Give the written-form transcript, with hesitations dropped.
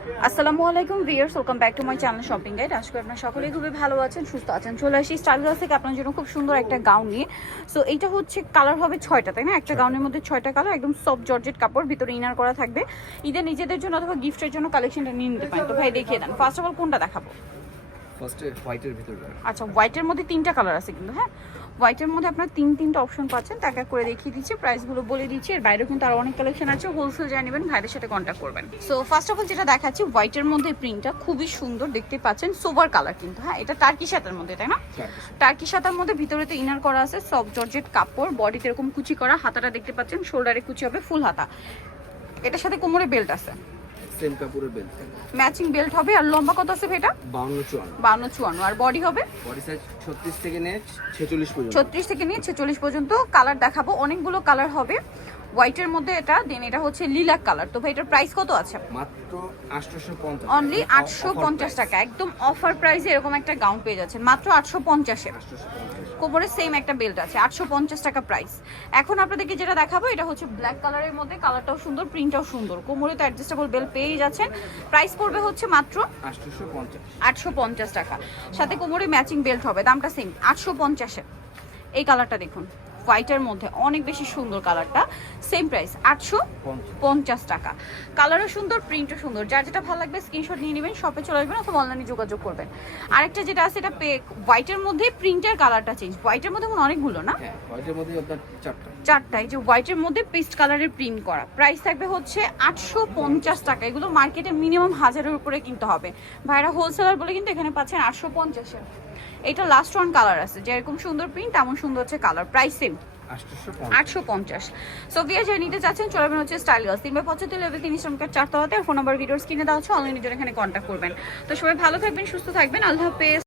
আসসালামু আলাইকুম viewers, welcome back to my channel shopping guide. আজকে আপনারা সকলেই খুবই ভালো আছেন, সুস্থ আছেন। চলে আসি স্টাইল গার্লস থেকে আপনার জন্য খুব সুন্দর একটা গাউন নিয়ে। সো এইটা হচ্ছে কালার হবে 6টা, তাই না? একটা গাউনের মধ্যে 6টা কালার, একদম সফট জর্জেট কাপড়, ভিতরে ইনার করা থাকবে। ঈদের নিজেদের জন্য অথবা গিফটের জন্য কালেকশনটা নিয়ে নিতে পারেন। তো ভাই দেখিয়ে দেন, ফার্স্ট অফ অল কোনটা দেখাবো? ফার্স্টে হোয়াইটের ভিতরে। আচ্ছা, হোয়াইটের মধ্যে 3টা কালার আছে কিন্তু, হ্যাঁ হোয়াইটের মধ্যে আপনার তিনটা অপশন পাচ্ছেন। এক এক করে দেখিয়ে দিচ্ছি, প্রাইসগুলো বলে দিচ্ছি। এর বাইরেও কিন্তু আরো অনেক কালেকশন আছে, হোলসেল যারা নেবেন ভাইদের সাথে কন্ট্যাক্ট করবেন। সো ফার্স্ট অফ অল যেটা দেখাচ্ছি, হোয়াইটের মধ্যে প্রিন্টটা খুবই সুন্দর দেখতে পাচ্ছেন, সোবার কালার কিন্তু, হ্যাঁ এটা টার্কি সাতার মধ্যে, তাই না? টার্কি সাতার মধ্যে ভিতরেতে ইনার করা আছে, সফট জর্জেট কাপড়, বডিতে এরকম কুচি করা, হাতাটা দেখতে পাচ্ছেন শোল্ডারে কুচি হবে, ফুল হাতা। এটার সাথে কোমরে বেল্ট আছে, সেম কাপড়ের বেল্ট, ম্যাচিং বেল্ট হবে। আর লম্বা কত আছে এটা? 52-54। আর বডি হবে বডি সাইজ 36 থেকে নিয়ে 46 পর্যন্ত। 36 থেকে নিয়ে 46 পর্যন্ত। কালার দেখাবো, অনেকগুলো কালার হবে। হোয়াইটের মধ্যে এটা, দেন এটা হচ্ছে লিলাক কালার। তো ভাই এটার প্রাইস কত আছে? মাত্র 850, অনলি 850 টাকা, একদম অফার প্রাইসে এরকম একটা গাউন পেয়ে যাচ্ছেন মাত্র 850-এ। কোমরে সেম একটা বেল্ট আছে, 850 টাকা প্রাইস। এখন আপনাদেরকে যেটা দেখাবো, এটা হচ্ছে ব্ল্যাক কালারের মধ্যে, কালারটাও সুন্দর, প্রিন্টটাও সুন্দর। কোমরে তো অ্যাডজাস্টেবল বেল্ট পেয়ে যাচ্ছেন। প্রাইস পড়বে হচ্ছে মাত্র 850 টাকা। সাথে কোমরে ম্যাচিং বেল্ট হবে, দামটা সেম 850-এ। এই কালারটা দেখুন, হোয়াইটের মধ্যে অনেক বেশি সুন্দর কালারটা, সেম প্রাইস 850 টাকা। কালারও সুন্দর, প্রিন্টও সুন্দর। যার যেটা ভালো লাগবে স্ক্রিনশট নিয়ে নেবেন, শপে চলে আসবেন অথবা অনলাইনে যোগাযোগ করবেন। আরেকটা যেটা আছে, এটা হোয়াইটের মধ্যে প্রিন্টের কালারটা চেঞ্জ। হোয়াইটের মধ্যে মনে অনেকগুলো না? হ্যাঁ, হোয়াইটের মধ্যে আপনার চারটাই যে হোয়াইটের মধ্যে পেস্ট কালারের প্রিন্ট করা। প্রাইস থাকবে হচ্ছে 850 টাকা। এগুলো মার্কেটে মিনিমাম 1000-এর উপরে কিনতে হবে। ভাইরা হোলসেলার বলে কিন্তু এখানে পাচ্ছেন 850-এ। এটা লাস্ট ওয়ান কালার আছে, যেরকম সুন্দর প্রিন্ট তেমন সুন্দর হচ্ছে colour. Price same 850। So viewer যারা নিতে চাচ্ছেন চলে যাবেন হচ্ছে স্টাইল গার্লস, 3/75 লেভেল 3 শ্রমিকের 4 তলাতে। ফোন নাম্বার ভিডিওস কিনে দেওয়া হচ্ছে, অনলাইনে জন্য এখানে কন্ট্যাক্ট করবেন। তো সবাই ভালো থাকবেন, সুস্থ থাকবেন, আল্লাহ হাফেজ।